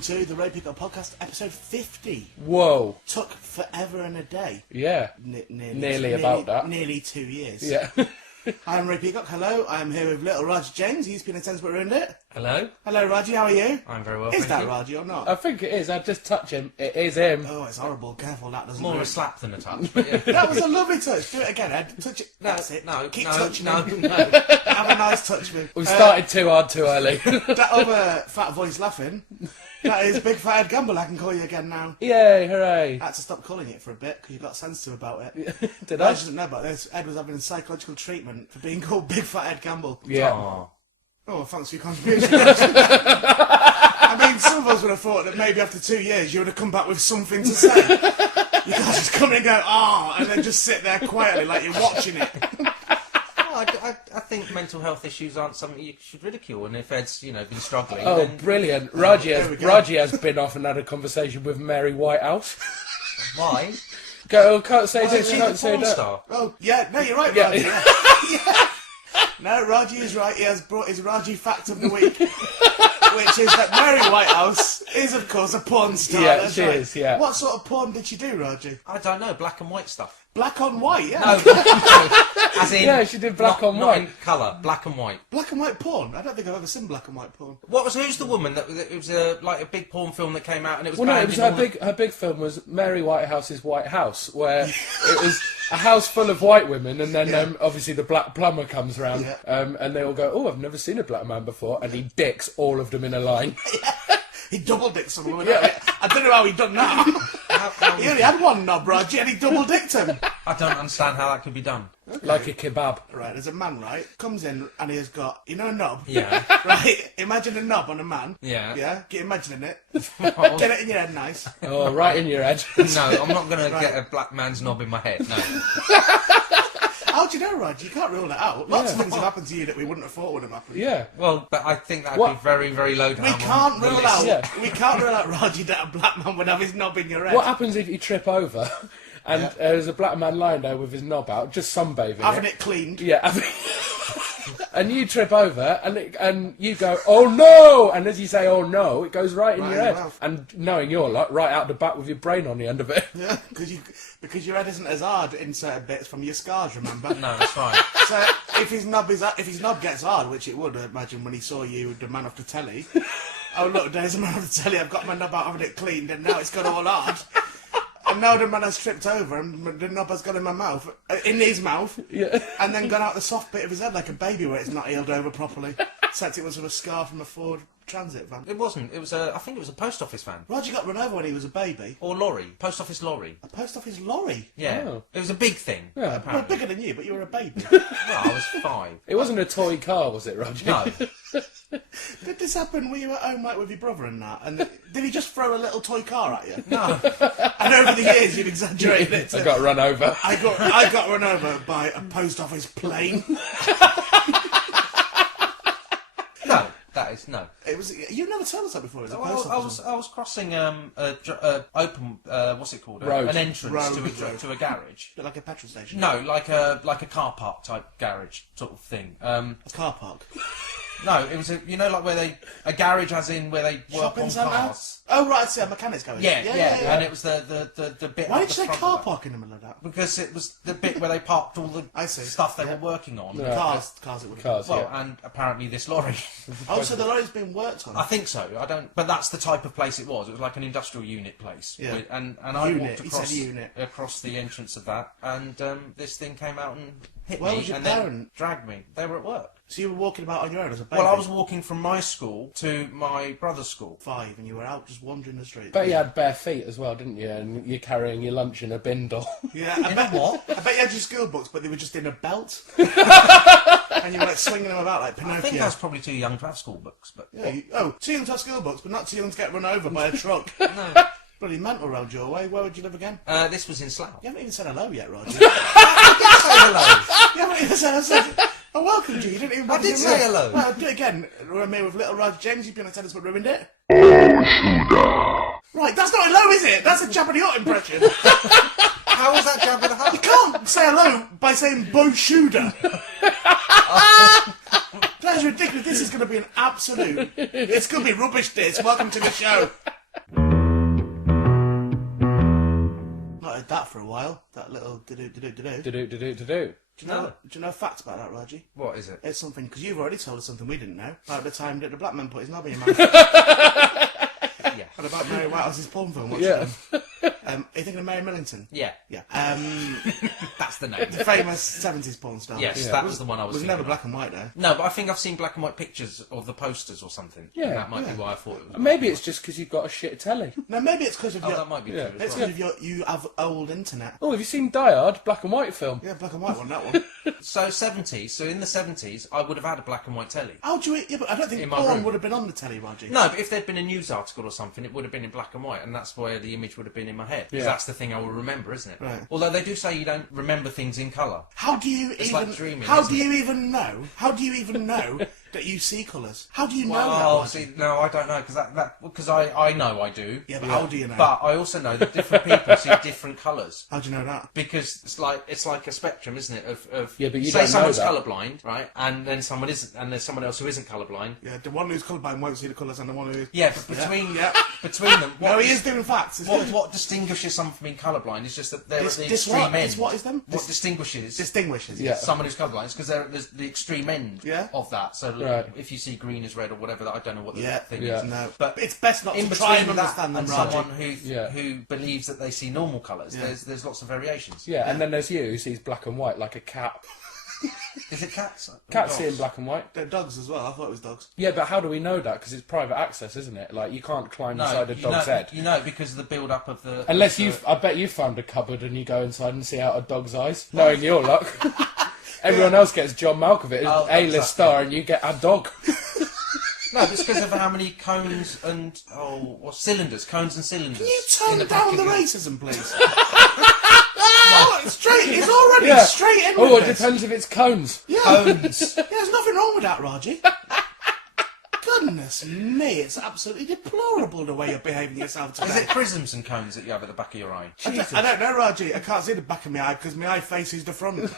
welcome to the Peacock podcast, episode 50. Whoa. Took forever and a day. Yeah. Nearly about that. Nearly 2 years. Yeah. I'm Ray Peacock, hello. I'm here with little Rajeev James. He's been a sense but ruined it. Hello. Hello, Raji, how are you? I'm very well, Is that thank you. Raji or not? I think it is. I just touch him. It is him. Oh, it's horrible. Careful, that doesn't More do a it. slap than a touch, but yeah. That was a lovely touch. Do it again, Ed. Touch it. That's it. No, Keep no, touching no, him. no. Have a nice touch with him. We started too hard too early. That other fat voice laughing, that is Big Fat Ed Gamble. I can call you again now. Yay, hooray. I had to stop calling it for a bit because you got sensitive about it. Did I I? just didn't know about this. Ed was having psychological treatment for being called Big Fat Ed Gamble. Yeah. Aw. Oh, thanks for your contribution. I mean, some of us would have thought that maybe after 2 years you would have come back with something to say. You can't just come in and go, and then just sit there quietly like you're watching it. Well, I think mental health issues aren't something you should ridicule, and if Ed's, been struggling... Oh, then brilliant. there we go. Raji has been off and had a conversation with Mary Whitehouse. Why? Go, can't say Isn't this, she can't the say porn that. star? Oh, yeah, no, you're right, Yeah. Raji. Yeah. No, Raji is right. He has brought his Raji fact of the week, which is that Mary Whitehouse is, of course, a porn star. Yeah, That's she right. is, yeah. What sort of porn did she do, Raji? I don't know, black and white stuff. Black on white, yeah. No, as in... Yeah, she did black on Not white. in colour, black and white. Black and white porn? I don't think I've ever seen black and white porn. Who's the woman that it was like a big porn film that came out and it was Well, no, it banned was in all her big film was Mary Whitehouse's White House, where it was a house full of white women, and then Yeah. obviously the black plumber comes round, Yeah. and they all go, "Oh, I've never seen a black man before," and he dicks all of them in a line. He double-dicked some woman. I don't know how he done that. He only had one knob, Raji, and he double-dicked him. I don't understand how that could be done. Like a kebab. Right, there's a man, right, comes in and he has got, a knob? Yeah. Right, imagine a knob on a man. Yeah. Yeah, get imagining it. Oh, Get it in your head nice. Oh, right in your head. no, I'm not going to get a black man's knob in my head, no. How do you know, Raji? You can't rule that out. Lots of things have happened to you that we wouldn't have thought would have happened. Yeah. Well, but I think that'd What? be very, very low down. We can't rule out. Yeah. We can't rule out, Raji, that a black man would have his knob in your head. What happens if you trip over and there's a black man lying there with his knob out, just sunbathing Having it cleaned. Yeah. And you trip over and you go, "Oh no!" And as you say, "Oh no," it goes right in your head. mouth. And knowing you're like right out the back with your brain on the end of it. Yeah, because your head isn't as hard in certain bits from your scars, remember? No, that's right. So if his knob gets hard, which it would, I imagine, when he saw you, the man off the telly. Oh look, there's a man off the telly. I've got my knob out, having it cleaned, and now it's got all hard. And now the man has tripped over, and the knob has gone in my mouth, in his mouth, Yeah. and then gone out the soft bit of his head like a baby where it's not healed over properly. Except it was with a scar from a Ford Transit van. It wasn't. It was I think it was a post office van. Roger got run over when he was a baby. Or lorry. Post office lorry. A post office lorry. Yeah. Oh. It was a big thing. Yeah. Well, Apparently. bigger than you, but you were a baby. Well, I was 5. It wasn't a toy car, was it, Roger? No. Did this happen when you were at home, like, with your brother and that? And did he just throw a little toy car at you? No. And over the years, you've exaggerated it. I got run over. I got run over by a post office plane. No. That is no. It was. You never told us that before. It was a Well, post office. I was crossing open what's it called? Road. An entrance Road. to a garage. Bit like a petrol station. No, like a car park type garage sort of thing. A car park. No, it was like where a garage as in where they work Shopping on centre? cars. Oh right, I see. A mechanic's going. Yeah, yeah. and it was the bit. Why at did you the say front car of that. park in the middle of that? Because it was the bit where they parked all the I see. stuff they Yeah. were working on. Yeah. Cars it would have Cars, Well, yeah. and apparently this lorry. Oh, so the lorry's been worked on. I think so. I don't. But that's the type of place it was. It was like an industrial unit place. Yeah. And I Unit. walked He said unit. across the entrance of that, and this thing came out and hit Where me, was your and parent? then dragged me. They were at work. So you were walking about on your own as a baby? Well, I was walking from my school to my brother's school. 5 and you were out just wandering the street. Bet you had bare feet as well, didn't you? And you're carrying your lunch in a bindle. Yeah, In a what? I bet you had your school books, but they were just in a belt. And you were like swinging them about like Pinocchio. I think I was probably too young to have school books, but Yeah, too young to have school books, but not too young to get run over by a truck. no. Bloody mental round your way. Where would you live again? This was in Slough. You haven't even said hello yet, Roger. Say hello. You haven't even said hello. I welcomed you. You didn't even. I did say hello. Right, I'll do it again. We're here with little Rajeev James. You've been on tennis, but ruined it. Right, that's not hello, is it? That's a Jabba the Hutt impression. How was that Jabba the Hutt? You can't say hello by saying Bo Shooter. That's ridiculous. This is going to be an absolute. It's going to be rubbish. This. Welcome to the show. started that for a while. That little do-do-do-do-do. Do-do-do-do-do. Do you know a fact about that, Raji? What is it? It's something, because you've already told us something we didn't know. About the time that the black man put his knob in your mouth. Yeah. And about Mary Whitehouse's porn film. What's Yeah. Are you thinking of Mary Millington? Yeah. Yeah. That's the name. The famous 70s porn star. Yes, Yeah. that was the one I was It was thinking never of. black and white, though. No, but I think I've seen black and white pictures of the posters or something. Yeah, That might be why I thought it was. Maybe it's just because you've got a shit telly. No, maybe it's because of Oh, your... that might be Yeah. true as It's well. because of you have old internet. Oh, have you seen Die Hard? Black and white film. Yeah, black and white one, that one. So 70s, so in the 70s, I would have had a black and white telly. How do you... Yeah, but I don't think In my porn room. would have been on the telly, Raji. No, but if there'd been a news article or something, it would have been in black and white, and that's where the image would have been in my head. Because Yeah. that's the thing I will remember, isn't it? Right. Although they do say you don't remember things in colour. How do you It's even... like dreaming, how isn't do you even know? How do you even know that you see colours? How do you know that, Well, Raji? see, no, I don't know, because I know I do. Yeah, but how do you know? But I also know that different people see different colours. How do you know that? Because it's like a spectrum, isn't it? Of Yeah, but you say don't know someone's that. colourblind, right? And then someone isn't, and there's someone else who isn't colourblind. Yeah, the one who's colourblind won't see the colours, and the one who... Yeah, but between Yeah. between them, No, he is doing facts. It's good. what distinguishes someone from being colourblind is just that they're at the This extreme what? end. This what is them? What distinguishes Distinguishes. Yeah. someone who's colourblind is because they're at the extreme end Yeah. of that. So Right. if you see green as red or whatever, I don't know what the Yeah. thing Yeah. is. No, But but it's best not in to try between and that understand them, and Raji. someone Yeah. who believes that they see normal colours, Yeah. there's lots of variations. Yeah, and then there's you who sees black and white like a cat. Is it cats? Cats Or see in dogs? black and white. They're dogs as well. I thought it was dogs. Yeah, but how do we know that? Because it's private access, isn't it? Like, you can't climb inside a dog's head. You know because of the build-up of the... Unless of the- I bet you've found a cupboard and you go inside and see out a dog's eyes, knowing your luck. Everyone else gets John Malkovich, Oh, A-list exactly. star, and you get a dog. No, it's because of how many cones and cylinders, cones and cylinders. Can you in tone back down of the your- racism, please? Oh, straight. It's already Yeah. straight in Oh, with it this. depends if it's cones. Yeah. Cones. Yeah, there's nothing wrong with that, Raji. Goodness me, it's absolutely deplorable the way you're behaving yourself today. Is it prisms and cones that you have at the back of your eye? I don't know, Raji. I can't see the back of my eye because my eye faces the front.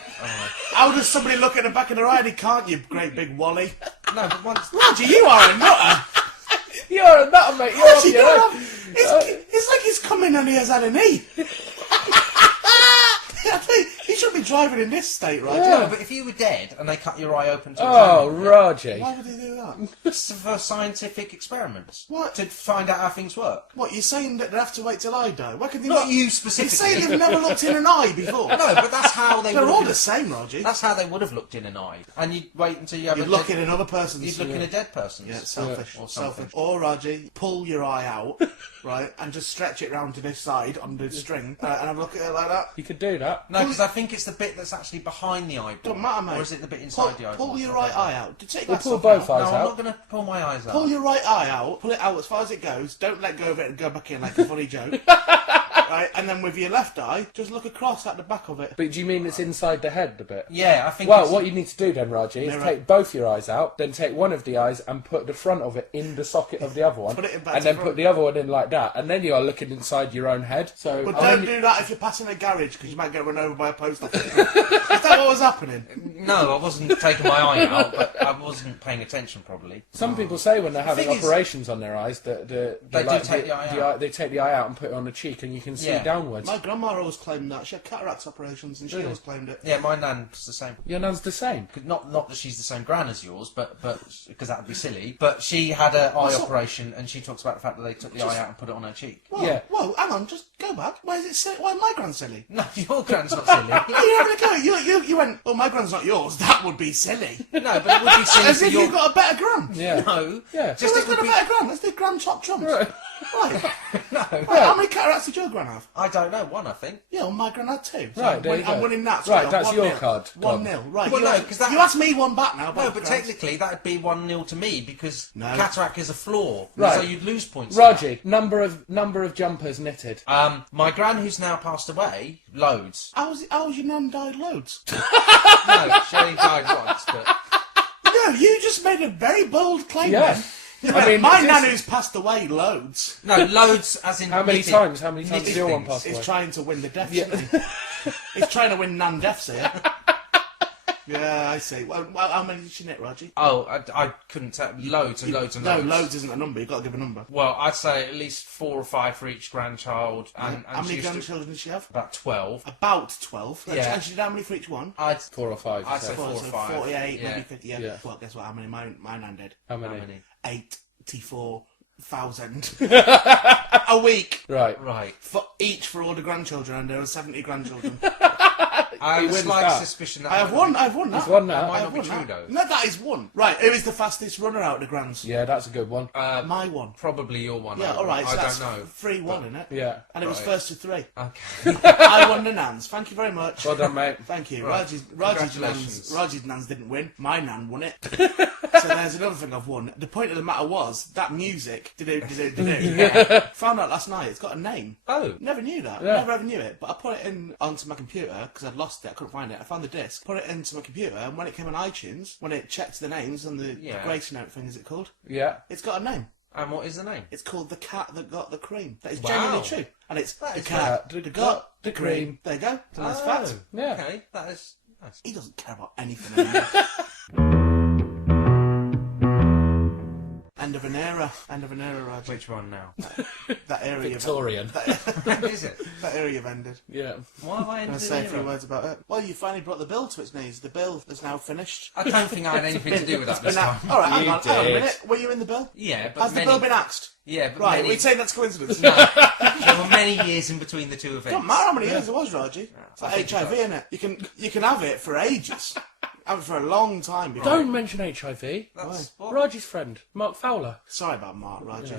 How does somebody look at the back of their eye and he can't, you great big wally? No, but once... Raji, you are a nutter. You're a nutter, mate. You're off Raji, your head. it's like he's come in and he has had a knee. I think he should be driving in this state, Raji. No, but if you were dead and they cut your eye open to Oh, examine it, Raji. Why would he do that? it's for scientific experiments. What? To find out how things work. What, you're saying that they have to wait till I die? Why can they Not you You're specifically. saying they've never looked in an eye before? No, but that's how they They're would all have... the same, Raji. That's how they would have looked in an eye. And you'd wait until you have You'd a look dead... in another person's. You'd look in a dead person's. Yeah, selfish. Or Selfish. something. Or, Raji, pull your eye out, right, and just stretch it round to this side on the string, and have a look at it like that. You could do that. No, because I think it's the bit that's actually behind the eyeball. Don't matter, mate. Or is it the bit inside the eyeball? Pull your right eye out. Take Or that pull stuff both out. eyes No, I'm out. not going to pull my eyes out. Pull your right eye out, pull it out as far as it goes, don't let go of it and go back in like a funny joke. Right, and then with your left eye, just look across at the back of it. But do you mean it's inside the head a bit? Yeah, I think Well, it's... what you need to do then, Raji, is Mirror. take both your eyes out, then take one of the eyes and put the front of it in the socket of the other one, Put it in back and to then front. put the other one in like that, and then you are looking inside your own head. So, But I don't mean, do that if you're passing a garage, because you might get run over by a post office. Is that what was happening? No, I wasn't taking my eye out, but I wasn't paying attention probably. some people say when they're having thing is- operations on their eyes that They do take the eye out. they take the eye out and put it on the cheek, and you can see Yeah. downwards. My grandma always claimed that. She had cataracts operations, and she Really? always claimed it. Yeah, my nan's the same. Your nan's the same. Not that she's the same gran as yours, but because that would be silly. But she had an eye operation, and she talks about the fact that they took the eye out and put it on her cheek. Whoa, Yeah. whoa, hang on, just go back. Why is it silly? Why my grand's silly? No, your gran's not silly. No, you're having a go. You went, oh, my grand's not yours. That would be silly. No, but it would be silly As for if your... you've got a better gran. Yeah. No. Yeah. Just Who's it would got a be... better gran? Let's do gran top trumps. Right. Right. No. Right, how many cataracts did your gran have? I don't know, one I think. Yeah, well, my gran had two. So Right, there you I'm go. winning that. Right, straight that's up, your 1-0. card. Go on. 1-0. Right, Well, you, no, asked, 'cause that- you asked me one back now. No, both but grans. technically that'd be 1-0 to me because No. cataract is a flaw. Right. So you'd lose points. for that. Raji, number of jumpers knitted. My gran, who's now passed away, loads. How's your nan died loads? No, she only died once, but... No, you just made a very bold claim Yeah. then. I mean, my this- nan who's passed away loads No, loads as in How many knitted- times? How many times knitted did your one things. pass is away? trying to win the death. Yeah. He's trying to win nan deaths here. Yeah, I see. Well, how many did she knit, Raji? Oh, I couldn't tell. Loads and loads and No, loads. loads isn't a number. You've got to give a number. Well, I'd say at least 4 or 5 for each grandchild. And How she many used to- grandchildren did she have? About 12. About 12. Yeah. And she did how many for each one? I'd 4 or 5. I'd say so. 4 or So 5. 48, Yeah. maybe 50. Yeah. Yeah. Well, guess what? How many my nan did? How How many? many? 84,000 a week Right. Right. for each for all the grandchildren, and there are 70 grandchildren. I have a wins slight that. suspicion that I have won. I've won that. He's won that. That might I not have be won true, that. though. No, that is one. Right. Who is the fastest runner out of the grands? Yeah, that's a good one. My one. Probably your one. Yeah. All right. So I that's don't know. 3-1 in it. Yeah. And it was Right. first to 3. Okay. I won the nans. Thank you very much. Well done, mate. Thank you. Right. Raji's nans didn't win. My nan won it. So there's another thing I've won. The point of the matter was that music. Found out last night. It's got a name. Oh. Never knew that. Yeah. Never ever knew it. But I put it in onto my computer because I'd lost it. I couldn't find it. I found the disc. Put it into my computer, and when it came on iTunes, when it checked the names and the Yeah. Grace Note thing, is it called? Yeah. It's got a name. And what is the name? It's called The Cat That Got the Cream. That is Wow. genuinely true. And it's That The is Cat right. That Got the Cream. There you go. It's a nice fact. Yeah. Okay, that is nice. He doesn't care about anything anymore. End of an era. End of an era, Raj. Which one now? That era Victorian. Is it? That era you've ended. Yeah. Why have I Can I ended say a the few era? words about it? Well, you finally brought the bill to its knees. The bill is now finished. I don't think I had anything to do with that this Now, time. all right, hang You on a did. minute. Were you in the bill? Yeah, but Has the bill been axed? Yeah, but Right, many... we say that's coincidence. No, there were many years in between the two events. Doesn't matter how many years it was, Raji. It's I like think it HIV, does. isn't it? You can have it for ages. Have it for a long time. Before. Don't mention HIV. That's what? Raji's friend, Mark Fowler. Sorry about Mark, Raji.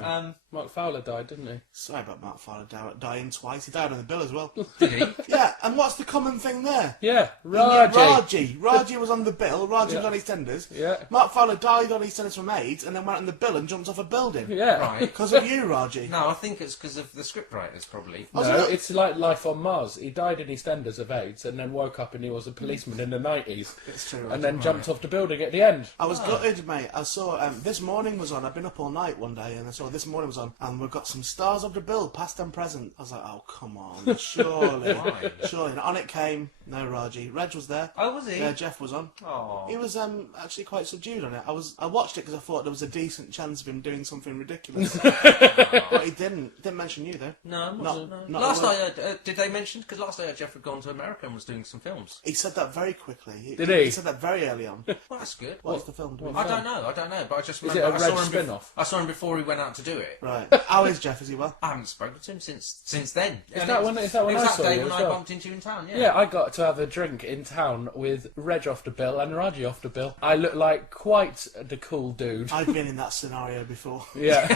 Mark Fowler died, didn't he? Sorry about Mark Fowler dying twice. He died on the bill as well. Did he? Yeah, and what's the common thing there? Yeah, Raji. Raji was on the bill. Raji was Yeah. on EastEnders. Yeah. Mark Fowler died on EastEnders from AIDS and then went on the bill and jumped off a building. Yeah. Right. Because of you, Raji. No, I think it's because of the scriptwriters, probably. Was No, it? it's like Life on Mars. He died in EastEnders of AIDS and then woke up and he was a policeman in the 90s. It's true. And Raji. then jumped off the building at the end. I was gutted, mate. I saw This Morning was on. I've been up all night one day, and I saw This Morning was on, and we've got some stars of the bill, past and present. I was like, oh come on, surely, Why? surely. And on it came. No, Raji. Reg was there. Oh, was he? Yeah, Jeff was on. Oh. He was actually quite subdued on it. I watched it because I thought there was a decent chance of him doing something ridiculous, but he didn't. Didn't mention you though. No, Not- no. not Last a I heard, did they mention? Because last I heard Jeff had gone to America and was doing some films. He said that very quickly. Did he? He said that very early on. Well, that's good. What's the film? Do we I know? don't know, but I just Is remember it a I saw Reg him spin-off? I saw him before he went out to do it. Right. How is Jeff? Is he well? I haven't spoken to him since then. Is that when I it was that saw day you when as I well? bumped into you in town? Yeah. Yeah, I got to have a drink in town with Reg off the bill and Raji off the bill. I look like quite the cool dude. I've been in that scenario before. Yeah.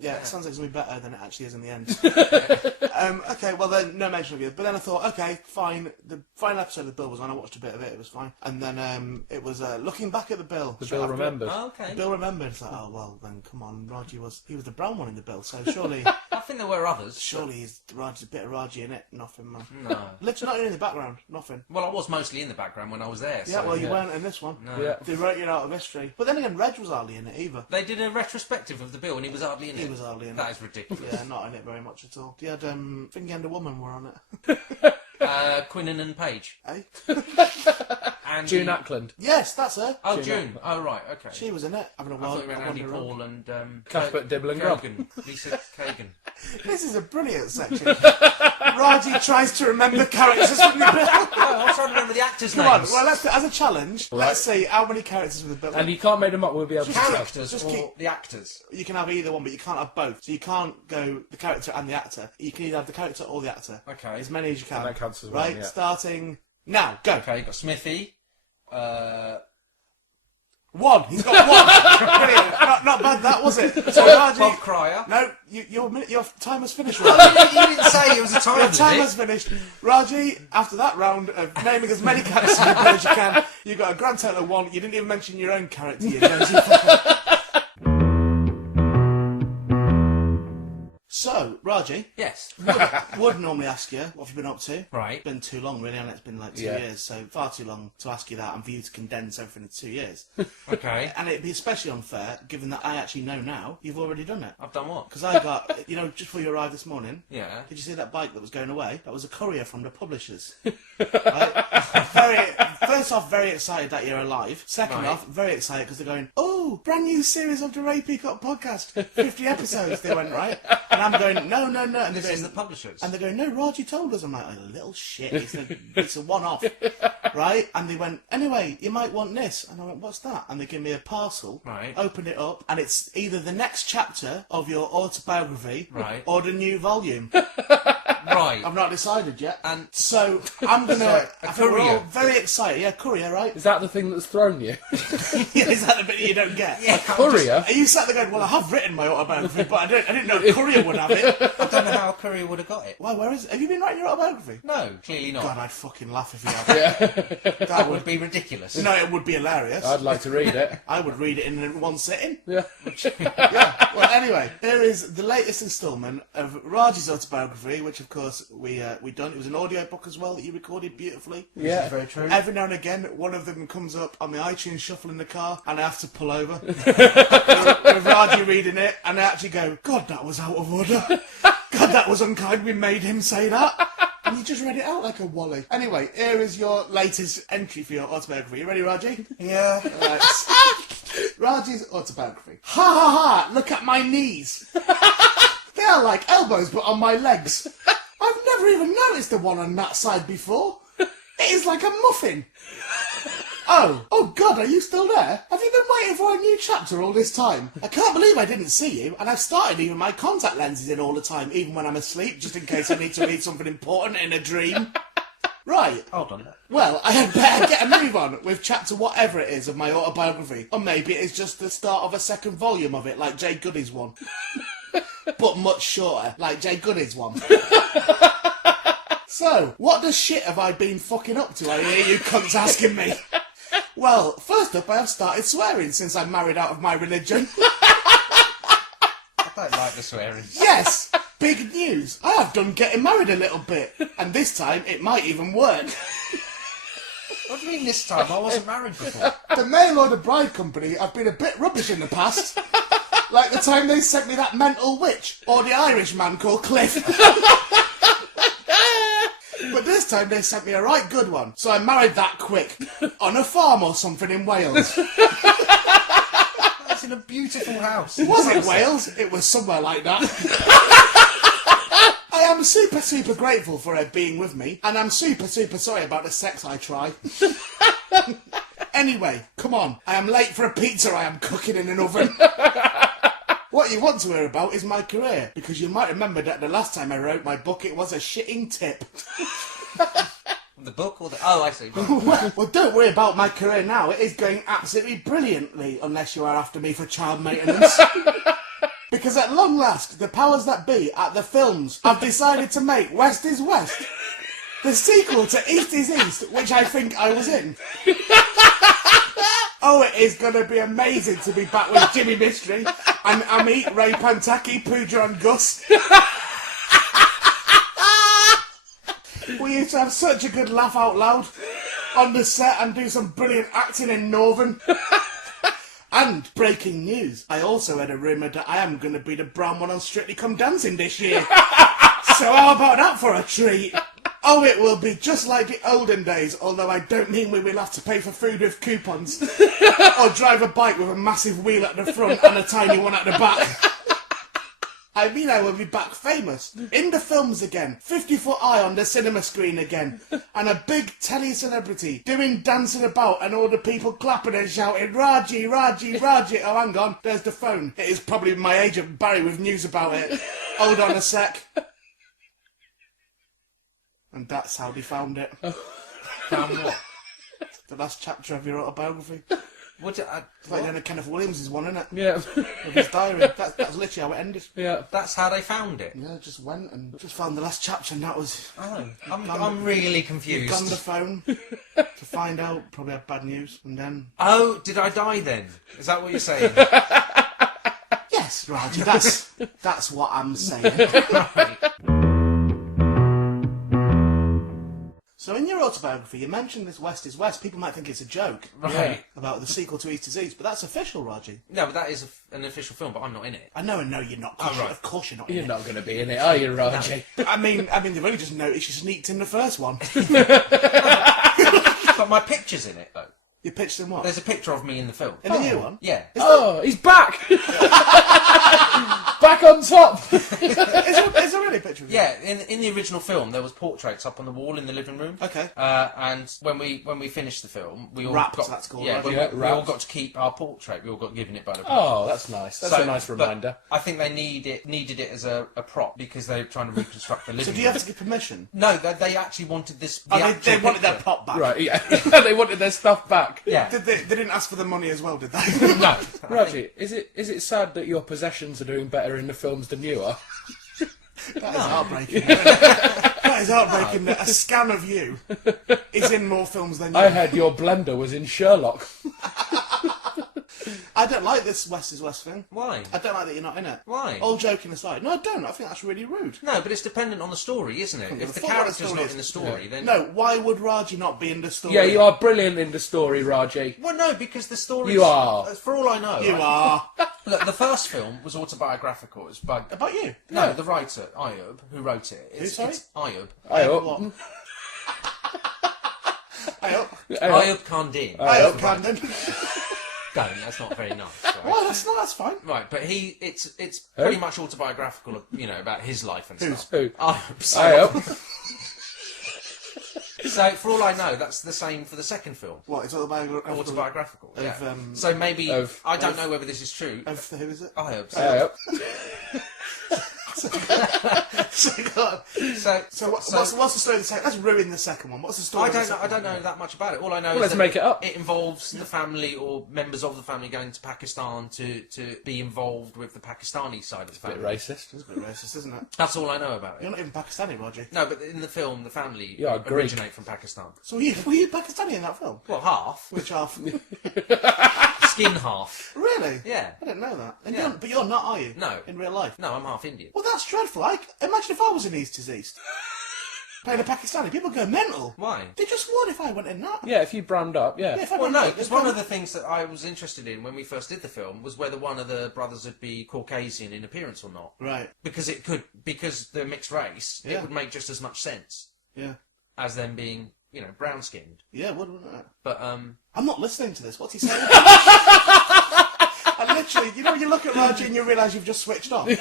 Yeah, it sounds like it's going to be better than it actually is in the end. Okay, well then, no mention of you. But then I thought, okay, fine. The final episode of the Bill was on. I watched a bit of it. It was fine. And then it was looking back at the Bill. The straight Bill after it. remembered. Oh, okay. Bill remembered. It's like, oh well, then come on, Raji was the brown one in the Bill. So surely, I think there were others. surely he's Raji's a bit of Raji in it. Nothing, man. No. Literally not in the background. Nothing. Well, I was mostly in the background when I was there. Yeah, So, well, you weren't in this one. No. Yeah. They wrote you out of history. But then again, Reg was hardly in it either. They did a retrospective of the bill and he was hardly in it. He was hardly in That it. is ridiculous. Yeah, not in it very much at all. He had Finger and a Woman were on it. Quinnan and Page. Eh? And June Ackland. Yes, that's her. Oh, June June. Oh, right. Okay. She was in it. Having a I wild thought you meant Andy wander around. Paul and Cuthbert Dibble and Grub. Kagan. Lisa Kagan. This is a brilliant section. Raji tries to remember characters from the Bill. No, I was trying to remember the actors' Come on, names. well, as a challenge, let's see how many characters from the Bill. And you can't make them up, we'll be able to tell. Characters Just or keep- the actors? You can have either one, but you can't have both. So you can't go the character and the actor. You can either have the character or the actor. Okay. As many as you can. And that counts as one, Right, yeah. starting now. Go. Okay, you've got Smithy. One. He's got one. Brilliant. Not bad, that was it. So, Raji, Bob Cryer. no, your time has finished. Oh, Raji. you didn't say it was a time Your limit. time has finished. Raji, after that round of naming as many characters as you can, you got a grand total of one. You didn't even mention your own character, you nosy fucker. So, Raji, Yes. would normally ask you, what have you been up to? Right. It's been too long, really, and it's been like 2 Yeah. years, so far too long to ask you that and for you to condense everything into 2 years. Okay. And it'd be especially unfair, given that I actually know now you've already done it. I've done what? Because I got, just before you arrived this morning, Yeah. did you see that bike that was going away? That was a courier from the publishers. Right? First off, very excited that you're alive. Second Right. off, very excited because they're going, oh, brand new series of the Ray Peacock podcast. 50 episodes, they went, right? And I'm going, no. And they're This going, is the publishers. and they're going, no, Raj, you told us. I'm like, oh, little shit, it's a one-off, right? And they went, anyway, you might want this. And I went, what's that? And they give me a parcel, Right. opened it up, and it's either the next chapter of your autobiography, Right. or the new volume. Right. I've not decided yet. And So I'm gonna. Sorry, I think we're all courier. very excited. Yeah, courier, right? Is that the thing that's thrown you? Yeah, is that the bit you don't get? yeah, Courier? Are you sat there going, well, I have written my autobiography, but I didn't know courier would have it. I don't know how a courier would have got it. Why? Where is it? Have you been writing your autobiography? No, clearly not. God, I'd fucking laugh if you had. Yeah. That would be ridiculous. No, it would be hilarious. I'd like to read it. I would read it in one sitting. Yeah. Yeah. Well, anyway, here is the latest instalment of Raj's autobiography, which, of course, we done. It was an audio book as well that you recorded beautifully. Yeah. Very true. Every now and again, one of them comes up on the iTunes shuffle in the car, and I have to pull over with Raji reading it, and I actually go, God, that was out of order. God, that was unkind. We made him say that. And you just read it out like a wally. Anyway, here is your latest entry for your autobiography. You ready, Raji? Yeah. Right. Raji's autobiography. Ha ha ha! Look at my knees. They are like elbows, but on my legs. I've never even noticed the one on that side before. It is like a muffin. Oh God, are you still there? Have you been waiting for a new chapter all this time? I can't believe I didn't see you, and I've started leaving my contact lenses in all the time, even when I'm asleep, just in case I need to read something important in a dream. Right. Hold on. Well, I had better get a move on with chapter whatever it is of my autobiography. Or maybe it's just the start of a second volume of it, like Jay Goody's one. But much shorter, like Jay Goody's one. So, what the shit have I been fucking up to, I hear you cunts asking me? Well, first up, I have started swearing since I married out of my religion. I don't like the swearing. Yes! Big news. I have done getting married a little bit. And this time, it might even work. What do you mean this time? I wasn't married before. The mail order bride company have been a bit rubbish in the past. Like the time they sent me that mental witch, or the Irish man called Cliff. But this time they sent me a right good one, so I married that quick. On a farm or something in Wales. That's in a beautiful house. It wasn't Wales, it was somewhere like that. I am super, super grateful for her being with me, and I'm super, super sorry about the sex I try. Anyway, come on, I am late for a pizza I am cooking in an oven. What you want to hear about is my career, because you might remember that the last time I wrote my book it was a shitting tip. The book or the... Oh, I see. Well, don't worry about my career now, it is going absolutely brilliantly, unless you are after me for child maintenance. Because at long last, the powers that be at the films have decided to make West is West, the sequel to East is East, which I think I was in. Oh, it is going to be amazing to be back with Jimmy Mystery and Amit, Ray Pantaki, Pooja and Gus. We used to have such a good laugh out loud on the set and do some brilliant acting in Northern. And breaking news, I also heard a rumour that I am going to be the brown one on Strictly Come Dancing this year. So how about that for a treat? Oh, it will be just like the olden days, although I don't mean we will have to pay for food with coupons. Or drive a bike with a massive wheel at the front and a tiny one at the back. I mean I will be back famous. In the films again. 50-foot high on the cinema screen again. And a big telly celebrity doing dancing about and all the people clapping and shouting, Raji, Raji, Raji. Oh, hang on. There's the phone. It is probably my agent Barry with news about it. Hold on a sec. And that's how they found it. Found what? The last chapter of your autobiography. What? It's like the end of Kenneth Williams' one, isn't it? Yeah. With his diary. That's literally how it ended. Yeah. That's how they found it. Yeah, just went and just found the last chapter, and that was. Oh, I'm really Got on the confused. phone to find out. Probably had bad news, and then. Oh, did I die then? Is that what you're saying? Yeah, Yes, Raji, that's what I'm saying. Right. So in your autobiography, you mentioned this West is West. People might think it's a joke Right. about the sequel to East is East, but that's official, Raji. No, but that is an official film, but I'm not in it. I know you're not. Oh, right. Of course you're not in You're it. not going to be in it, are you, Raji? I mean, they've only just noticed you sneaked in the first one. But my picture's in it, though. You pitched in what? There's a picture of me in the film. In the new one? Yeah. Oh, he's back! Back on top! Is there really a picture of you? Yeah, in the original film, there was portraits up on the wall in the living room. Okay. And when we finished the film, we all Wrapped, got that's called, yeah, right? we, Yeah, we all wrapped. got to keep our portrait. We all got given it by the Oh, that's nice. That's a nice but reminder. I think they needed it as a prop because they were trying to reconstruct the living So room. do you have to give permission? No, they actually wanted this. Oh, they wanted their pop back. Right, yeah. They wanted their stuff back. Yeah. They didn't ask for the money as well, did they? No. Raji, is it sad that your possessions are doing better in the films than you are? That is heartbreaking. That is heartbreaking that a scan of you is in more films than you. I heard your blender was in Sherlock. I don't like this West is West thing. Why? I don't like that you're not in it. Why? All joking aside. No, I don't. I think that's really rude. No, but it's dependent on the story, isn't it? If the character's not in the story, then No, why would Raji not be in the story? Yeah, you are brilliant in the story, Raji. Well, no, because the story. You are. For all I know. You are. Look, the first film was autobiographical. It was by About you. no, the writer Ayub who wrote it. sorry? It's Ayub. I What? hope. I hope. Ayub Kandin. I hope, Camden. Don't. That's not very nice. Right? Well, that's fine. Right, but it's pretty much autobiographical, about his life and stuff. Who? Ayub. I hope. So, for all I know, that's the same for the second film. What, it's autobiographical? Autobiographical. Yeah. Of, So maybe of- I don't know whether this is true. Of who is it? Ayub. I hope. So what's the story of the second? Let's ruin the second one. What's the story? I of the don't know. second I don't know one? that much about it. All I know Well, is let's that make it up. It involves the family or members of the family going to Pakistan to be involved with the Pakistani side of the Bit family. racist. It's a bit racist, isn't it? That's all I know about You're it. not even Pakistani, Roger. No, but in the film, the family You are Greek. originate from Pakistan. So were you Pakistani in that film? Well, half, Which half? skin half. Really? Yeah. I didn't know that. And Yeah. but you're not, are you? No. In real life? No, I'm half Indian. Well, that's dreadful. Imagine if I was in East is East. Playing a Pakistani. People go mental. Why? They just would if I went in that. Yeah, if you brand up, yeah. Yeah, if I Well, went no, in, because they'd one go- of the things that I was interested in when we first did the film was whether one of the brothers would be Caucasian in appearance or not. Right. Because they're mixed race, Yeah. it would make just as much sense Yeah. as them being, brown skinned. Yeah, wouldn't it? But I'm not listening to this. What's he saying? I literally, you look at Raji and you realise you've just switched off. no,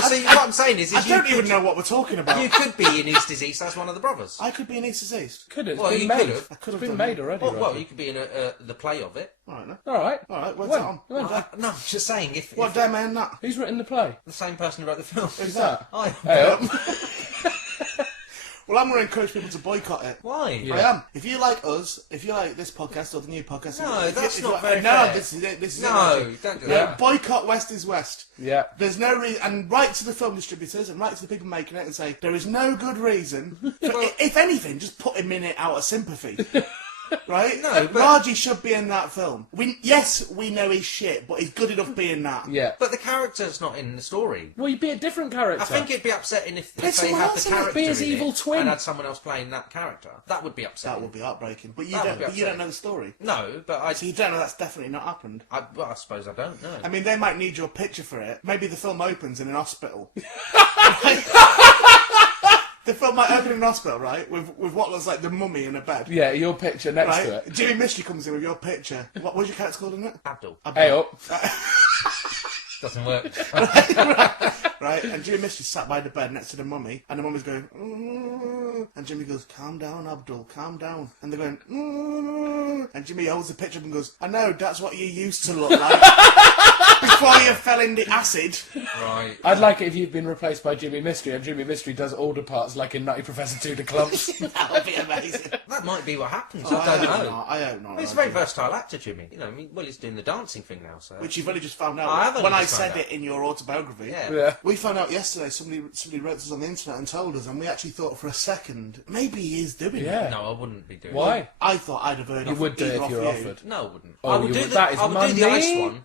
see, what I'm saying is I you don't could, even know what we're talking about. you could be in East is East as one of the brothers. I could be in East is East. Could have. Well, It's you been could made. have. I could It's have been done made that. already. Well, Raji. you could be in the play of it. All right, then. All right. All right, when's When? that on? When's that? No, I'm just saying, if What day am I in that? Who's written the play? the same person who wrote the film. Who's that? I Hey up. Well, I'm going to encourage people to boycott it. Why? Yeah. I am. If you like us, if you like this podcast or the new podcast, No, if you- that's if not you like- very No, fair. this is it. This is it. No, Raji. don't do No, that. boycott West is West. Yeah. There's no reason, and write to the film distributors and write to the people making it and say there is no good reason. For, if anything, just put him in it out of sympathy. Right? No, but- Raji should be in that film. Yes, we know he's shit, but he's good enough being that. Yeah. But the character's not in the story. Well, you'd be a different character. I think it'd be upsetting if they someone had the else in it. character Be his in evil it twin. and had someone else playing that character. That would be upsetting. That would be heartbreaking. But you That would don't. be But you don't upsetting. know the story, No, but so you don't know that's definitely not happened. I suppose I don't know. I mean, they might need your picture for it. Maybe the film opens in an hospital. The film might open in an hospital, right? With what looks like the mummy in a bed. Yeah, your picture next to Right? it. Jimmy Mystery comes in with your picture. What was your character called in it? Abdul. Hey up. Doesn't work. Right? And Jimmy Mystery sat by the bed next to the mummy, and the mummy's going, "Mm," and Jimmy goes, "Calm down, Abdul, calm down." And they're going, "Mm," and Jimmy holds the picture up and goes, "I know, that's what you used to look like before you fell in the acid." Right. I'd like it if you'd been replaced by Jimmy Mystery, and Jimmy Mystery does all the parts like in Nutty Professor Tudor Clumps. That would be amazing. That might be what happens. I I don't hope know. not. I hope not. Well, he's a very versatile actor, Jimmy. He's doing the dancing thing now, so. Which you've only just found I out have only when I just found said out. it in your autobiography. Yeah. Yeah. We found out yesterday, somebody wrote us on the internet and told us, and we actually thought for a second, maybe he is doing Yeah. it. No, I wouldn't be doing it. Why? I thought I'd have heard You off would do it either if off you were you. offered. No, I wouldn't. Oh, I would you do would- the, that is I would do the ice money. one.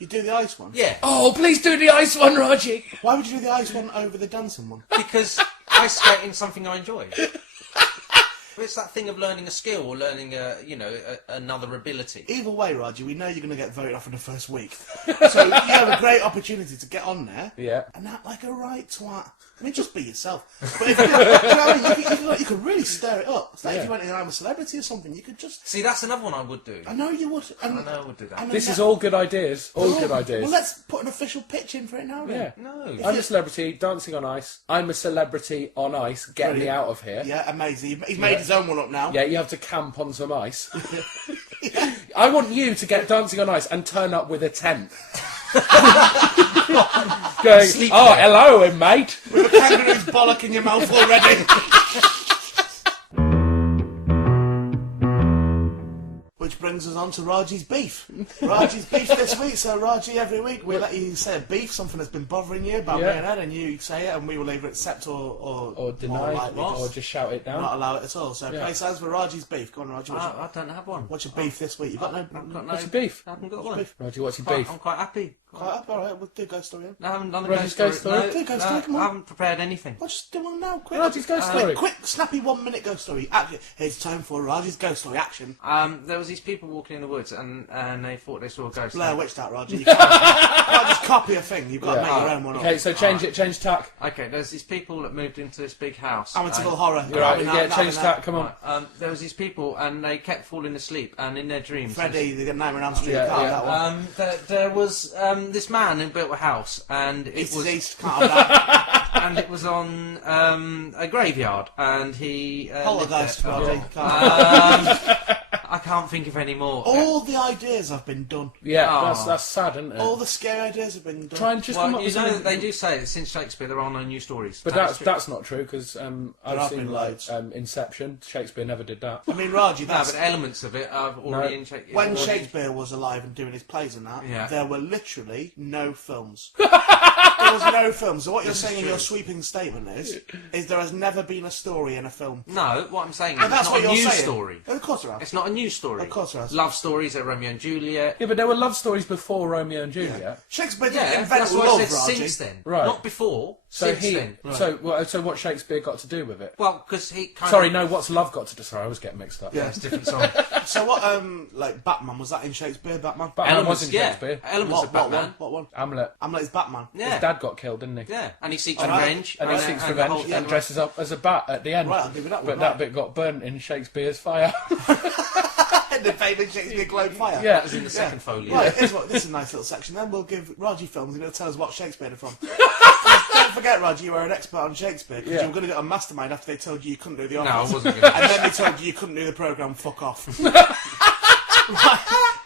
You do the ice one? Yeah. Oh, please do the ice one, Raji. Why would you do the ice one over the dancing one? Because ice skating is something I enjoy. It's that thing of learning a skill or learning another ability. Either way, Raji, we know you're going to get voted off in the first week. So you have a great opportunity to get on there and act like a right twat. I mean, just be yourself. But if you know what I mean? You could really stir it up. It's like if you went in I'm a Celebrity or something, you could just... See, that's another one I would do. I know you would. I know I would do that. This is all good ideas. All good ideas. Well, let's put an official pitch in for it now, then. Yeah. No. I'm a celebrity dancing on ice. I'm a celebrity on ice. Get me out of here. Yeah, amazing. He's made his own one up now. Yeah, you have to camp on some ice. I want you to get dancing on ice and turn up with a tent. Going, hello, mate. With a kangaroo's bollock in your mouth already. Which brings us on to Raji's beef. Raji's beef this week. So Raji, every week we let you say a beef, something that's been bothering you about me and Ed, and you say it, and we will either accept or deny, or just shout it down. Not allow it at all. So play sounds for Raji's beef. Go on, Raji. I don't have one. What's your beef this week? You've got no. What's your beef? I haven't got one. Raji, what's your beef? I'm quite happy. Quite up, alright, we'll do ghost story then. No, I haven't done the Raji's ghost story. ghost story? Do ghost story, come on. I haven't prepared anything. Well, just do one now, quick. Raji's ghost story. Quick, snappy 1 minute ghost story. Action. Here's time for Raji's ghost story. Action. There was these people walking in the woods and they thought they saw a ghost. Blair Witch that, Raji. You can't just copy a thing. You've got to make your own one up. Okay, so change tack. Okay, there's these people that moved into this big house. Amityville horror. Right, change tack, come on. There was these people and they kept falling asleep and in their dreams. Freddy, the Nightmare on Elm Street. Yeah, That one. There was this man who built a house and it It's was deceased. Can't have that. and it was on a graveyard and he Poltergeist, Raji. I can't think of any more. All the ideas have been done. Yeah, that's sad, isn't it? All the scary ideas have been done. Try and just come Well, up you with know something. that they do say that since Shakespeare there are no new stories. But That is true. that's not true because I've have seen been like loads. Inception. Shakespeare never did that. I mean, Raji, No, that's... but elements of it are already in Shakespeare. When Shakespeare was alive and doing his plays and that, Yeah. there were literally no films. There was no films. So what you're saying in your sweeping statement is there has never been a story in a film. No, what I'm saying is And it's that's not what a you're new saying. story. Of course there are. It's not a new story. Of course there is. Love stories are Romeo and Juliet. Yeah, but there were love stories before Romeo and Juliet. Yeah. Shakespeare didn't Yeah, invent that's why love, I said Raji. since then. Right. Not before. So since he, then. so what Shakespeare got to do with it? Well, because he kind Sorry, of... no, what's love got to do? Sorry, I was getting mixed up. Yeah. It's a different song. So what, like Batman, was that in Shakespeare, Batman? Batman was in yeah. Shakespeare. Elements of Batman. What one? Hamlet. Hamlet is Batman. Yeah. His dad got killed, didn't he? Yeah, and he seeks Alright. revenge. And he seeks revenge the whole- and dresses up as a bat at the end. Right, I'll give you that one. But that bit got burnt in Shakespeare's fire. The famous Shakespeare Globe Fire. Yeah. That was in the second folio. Right, this is a nice little section. Then we'll give Raji films and he'll tell us what Shakespeare they're from. Don't forget, Raji, you were an expert on Shakespeare because you were going to get a mastermind after they told you couldn't do the No, I office. wasn't going to. And then they told you couldn't do the programme. Fuck off.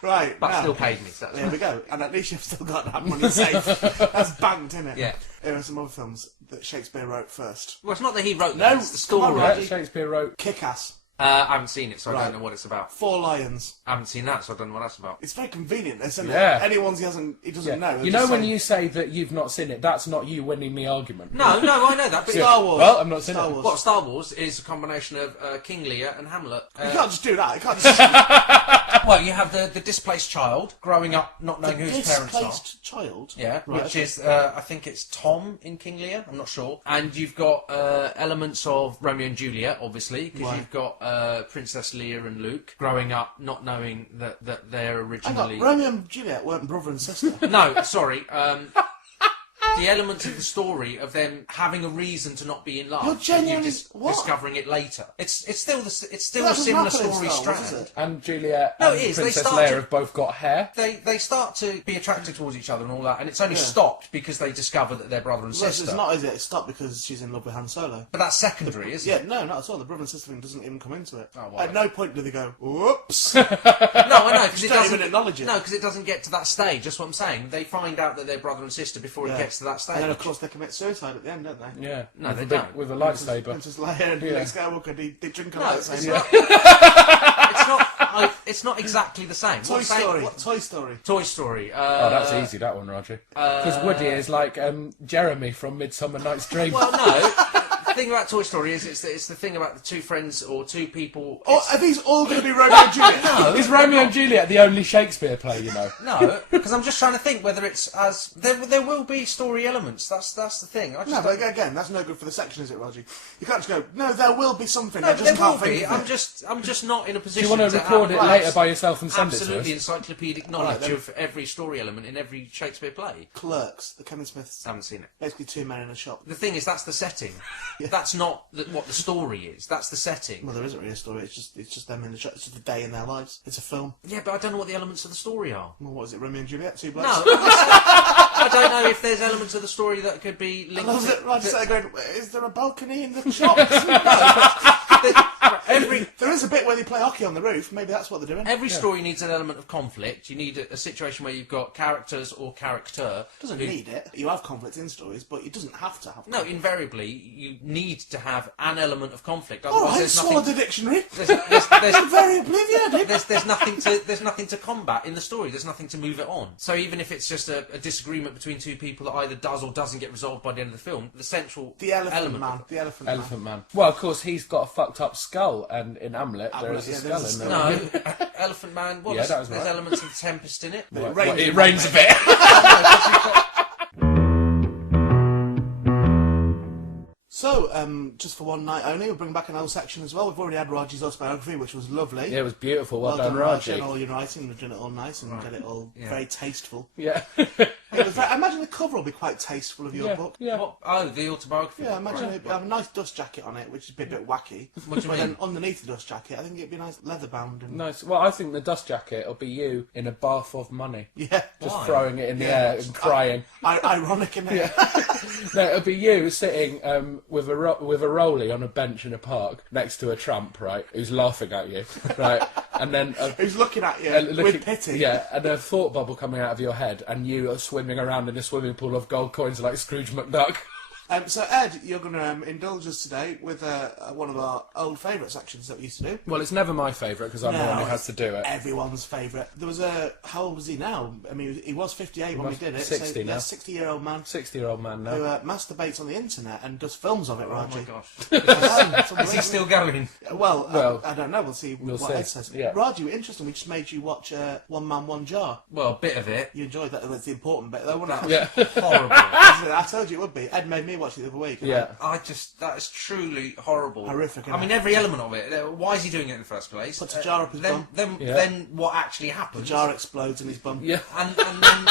right. But now, still paid me. So that's there we go. And at least you've still got that money safe. That's banked, isn't it? Yeah. Here are some other films that Shakespeare wrote first. Well, it's not that he wrote No, them, it's the come on, story. Raji. Yeah, Shakespeare wrote. Kick-Ass. I haven't seen it, so I Right. don't know what it's about. Four Lions. I haven't seen that, so I don't know what that's about. It's very convenient, isn't Yeah. it? Anyone's he doesn't know. You know when you say that you've not seen it, that's not you winning the argument. No, I know that. But Star Wars. Well, I'm not seen Star it. Wars. What, Star Wars is a combination of King Lear and Hamlet. You can't just do that. You can't just... Well, you have the displaced child growing up not knowing who his parents are. Displaced child? Yeah, Right, which okay. is, I think it's Tom in King Lear, I'm not sure. And you've got elements of Romeo and Juliet, obviously, because Right. you've got Princess Leia and Luke growing up not knowing that they're Hang on, originally... Romeo and Juliet weren't brother and sister. No, sorry. The elements of the story of them having a reason to not be in love. You're genuinely- and what? discovering it later. It's still a That similar doesn't happen in story Star Wars, is strand. it? And Juliet No, and it is. They Princess start Leia to- have both got hair. They start to be attracted towards each other and all that, and it's only stopped because they discover that they're brother and Well, sister. it's not, is it? It's stopped because she's in love with Han Solo. But that's secondary, isn't Yeah, it? no, not at all. The brother and sister thing doesn't even come into it. Oh, well, At no point do they go, whoops. No, I know, because Just it don't doesn't even acknowledge it. No, because it doesn't get to that stage. That's what I'm saying. They find out that they're brother and sister before Yeah. it gets to that stage. And then, of course, they commit suicide at the end, don't they? Yeah. No, with they a big- don't. With a lightsaber. Princess Leia and Luke Skywalker, they drink a No, it's lightsaber. not. It's not exactly the same. Toy What I'm saying- Story. what- Toy Story. Toy Story. Oh, that's easy, that one, Roger. Because Woody is like Jeremy from Midsummer Night's Dream. Well, no. thing about Toy Story is it's the thing about the two friends or two people. Or are these all going to be Romeo and Juliet? No, Is Romeo and Juliet the only Shakespeare play you know? no, because I'm just trying to think whether it's as there will be story elements. That's the thing. I just No, don't- but again, that's no good for the section, is it, Roger? You can't just go, no, there will be something. No, I but just there will can't think be. of it. I'm just not in a Do position. you want to record it have later by yourself and send absolutely it to us? encyclopedic knowledge of every story element in every Shakespeare play. Clerks, the Kevin Smiths. I haven't seen it. Basically two men in a shop. The thing is, that's the setting. That's not what the story is. That's the setting. Well, there isn't really a story. It's just them in the shop. It's just a day in their lives. It's a film. Yeah, but I don't know what the elements of the story are. Well, what is it, Romeo and Juliet? Two No, blokes? I don't know if there's elements of the story that could be I linked. love to, it. Roger to- started going, is there a balcony in the shop? every There is a bit where they play hockey on the roof. Maybe that's what they're doing. every story needs an element of conflict. You need a situation where you've got characters or character. Doesn't who- need it. You have conflict in stories, but it doesn't have to have. No, invariably you need to have an element of conflict. All Otherwise, right, there's swallow nothing. the dictionary. There's Very oblivion. there's nothing to combat in the story. There's nothing to move it on. So even if it's just a disagreement between two people that either does or doesn't get resolved by the end of the film, the central The elephant element man. of The elephant, Elephant Man. Well, of course, he's got a fucked up skull, and in Hamlet there Hamlet, is a yeah, skull there's a in skull. there. No, Elephant Man. Well, Yeah, that was there's right. elements of the Tempest in it. It What, rains it in rains a Bombay. bit. So, just for one night only, we'll bring back an old section as well. We've already had Raji's autobiography, which was lovely. Yeah, it was beautiful. Well, done, Raj, and Raji. all your writing. We've done it all nice and got it all very tasteful. Yeah. It was I imagine the cover will be quite tasteful of your yeah. book. Yeah. What? Oh, the autobiography. Yeah, I imagine it'd have a nice dust jacket on it, which would be a bit wacky. What do you But mean? then underneath the dust jacket, I think it'd be nice leather bound and Nice. Well, I think the dust jacket will be you in a bath of money, yeah, just Why? throwing it in the Yeah. air and crying. Ironic in it. No, it'll be you sitting with a rollie on a bench in a park next to a tramp, right, who's laughing at you, right, and then Who's looking at you looking- with pity? yeah, and a thought bubble coming out of your head, and you are swimming around in a swimming pool of gold coins like Scrooge McDuck. So Ed, you're going to indulge us today with one of our old favourite sections that we used to do. Well, it's never my favourite because I'm the one who has to do it. Everyone's favourite. There was how old was he now? I mean, he was 58 when we must did be it. 60 so now. a 60-year-old man 60-year-old man now. who masturbates on the internet and does films of it, Oh Raji. my gosh. It's Is he still going? Well, I don't know. We'll see what see. Ed says. Yeah. Raji, interesting. We just made you watch One Man, One Jar. Well, a bit of it. You enjoyed that. That's the important bit, though, wasn't it? Yeah. Horrible. I told you it would be. Ed made me watch it the other week. Yeah. That is truly horrible. Horrific, I isn't mean, it? every element of it. Why is he doing it in the first place? Puts a jar up his bum. Then what actually happens? The jar explodes in his bum. Yeah. And then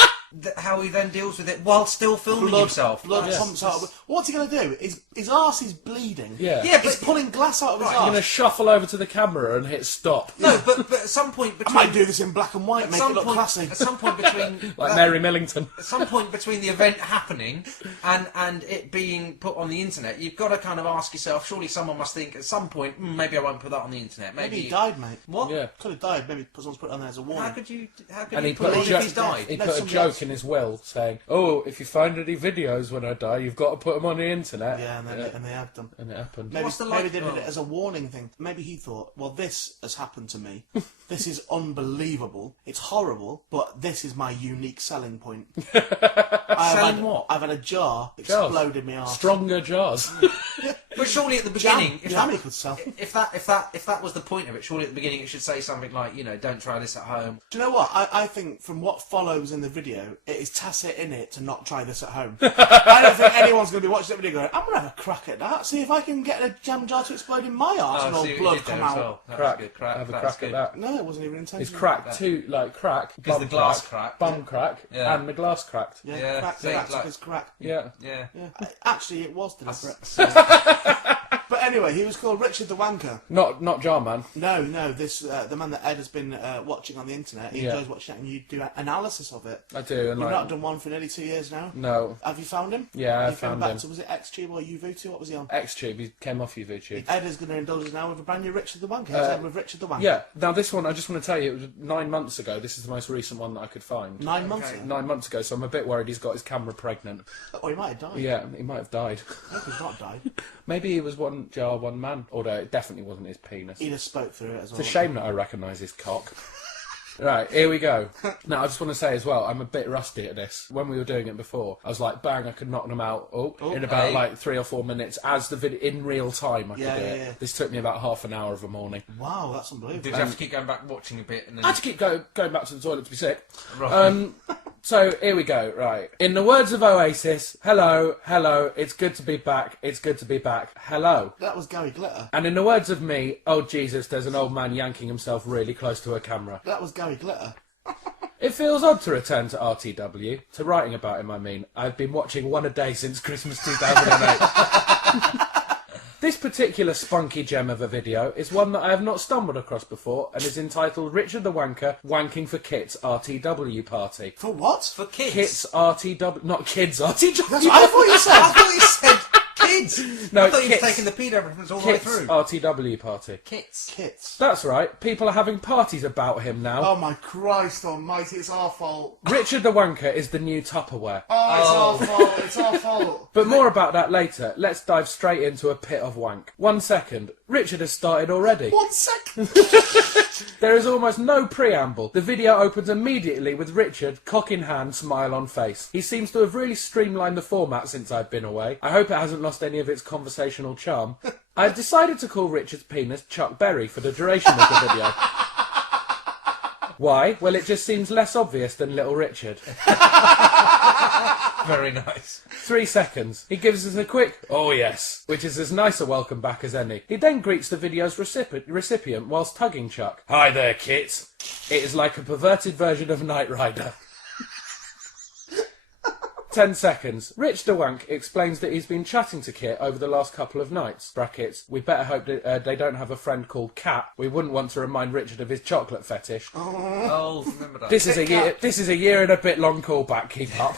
how he then deals with it while still filming himself. Blood That's- pumps out. What's he going to do? His arse is bleeding. Yeah. Yeah, He's but pulling glass out of his You're going to arse. shuffle over to the camera and hit stop. no, but at some point I between might do this in black and white, make it look classy. At some point between Like Mary Millington. at some point between the event happening and it being put on the internet, you've got to kind of ask yourself. Surely someone must think at some point, maybe I won't put that on the internet. Maybe he died, mate. What? Yeah. Could have died. Maybe someone's put it on there as a How warning. could you? How could And you he put put it a on if he's joke. died? He No, put a somebody joke else. in his will saying, "Oh, if you find any videos when I die, you've got to put them on the internet." Yeah, and they had them. And it happened. Maybe, What's the maybe they did like- it as a warning thing. Maybe he thought, well, this has happened to me. This is unbelievable. It's horrible, but this is my unique selling point. Selling what? I've had a jar explode in my arse. Stronger jars. But surely at the Jam, beginning, jam he could sell. if that was the point of it, surely at the beginning it should say something like, don't try this at home. Do you know what? I think from what follows in the video, it is tacit in it to not try this at home. I don't think anyone's going to be watching that video going, I'm going to have a crack at that, see if I can get a jam jar to explode in my arse and all see what you blood did there come as out. well. That was Crack. good. Crack. Have a That crack was good. at that. No, it wasn't even intentional. It's cracked too, like crack. Because bum the glass crack, cracked. bum crack, Yeah. and the glass cracked. Yeah, Yeah, crack, see, crack, like- it's crack. Yeah. Yeah. Yeah. Actually, it was deliberate. But anyway, he was called Richard the Wanker. Not Jar Man. No, this the man that Ed has been watching on the internet. He Yeah. enjoys watching it, and you do analysis of it. I do, and You've like not done one for nearly 2 years now. no. Have you found him? Yeah, I You came found back him. to, was it XTube or UVTube? What was he on? Xtube. He came off YouTube. Ed is going to indulge us now with a brand new Richard the Wanker. He's Ed with Richard the Wanker. Yeah. Now this one, I just want to tell you, it was 9 months ago. This is the most recent one that I could find. 9 months Okay. ago. 9 months ago, so I'm a bit worried he's got his camera pregnant. Oh, he might have died. Yeah, he might have died. I hope he's not died. Maybe he was one jar, one man. Although it definitely wasn't his penis. He just spoke through it as well. It's a shame that I recognise his cock. Right, here we go. Now, I just want to say as well, I'm a bit rusty at this. When we were doing it before, I was like, bang, I could knock them out in about like 3 or 4 minutes as the video in real time. I could do it. Yeah. This took me about half an hour of a morning. Wow, that's unbelievable. Did you have to keep going back watching a bit? And then... I had to keep going back to the toilet to be sick. Right. So here we go. Right. In the words of Oasis, hello, it's good to be back. It's good to be back. Hello. That was Gary Glitter. And in the words of me, oh Jesus, there's an old man yanking himself really close to a camera. That was Gary Glitter. It feels odd to return to RTW, to writing about him, I mean. I've been watching one a day since Christmas 2008. This particular spunky gem of a video is one that I have not stumbled across before and is entitled Richard the Wanker Wanking for Kit's RTW Party. For what? For kids. Kit's RTW... Not kids RTW. That's what I thought you said. I thought you said kids. No, I thought you were kits. taking the pedo reference all the way Kit's through. RTW Party. Kits. Kits. That's right. People are having parties about him now. Oh my Christ almighty, it's our fault. Richard the Wanker is the new Tupperware. Oh, it's our fault, it's our fault. But more about that later. Let's dive straight into a pit of wank. 1 second. Richard has started already. 1 second. There is almost no preamble. The video opens immediately with Richard, cock in hand, smile on face. He seems to have really streamlined the format since I've been away. I hope it hasn't lost any of its conversational charm. I've decided to call Richard's penis Chuck Berry for the duration of the video. Why? Well, it just seems less obvious than Little Richard. Very nice. 3 seconds. He gives us a quick, oh yes, which is as nice a welcome back as any. He then greets the video's recipient whilst tugging Chuck. Hi there, Kit. It is like a perverted version of Knight Rider. 10 seconds. Rich the Wank explains that he's been chatting to Kit over the last couple of nights. Brackets. We better hope that they don't have a friend called Cat. We wouldn't want to remind Richard of his chocolate fetish. Oh, remember that. This is a year and a bit long callback. Keep up.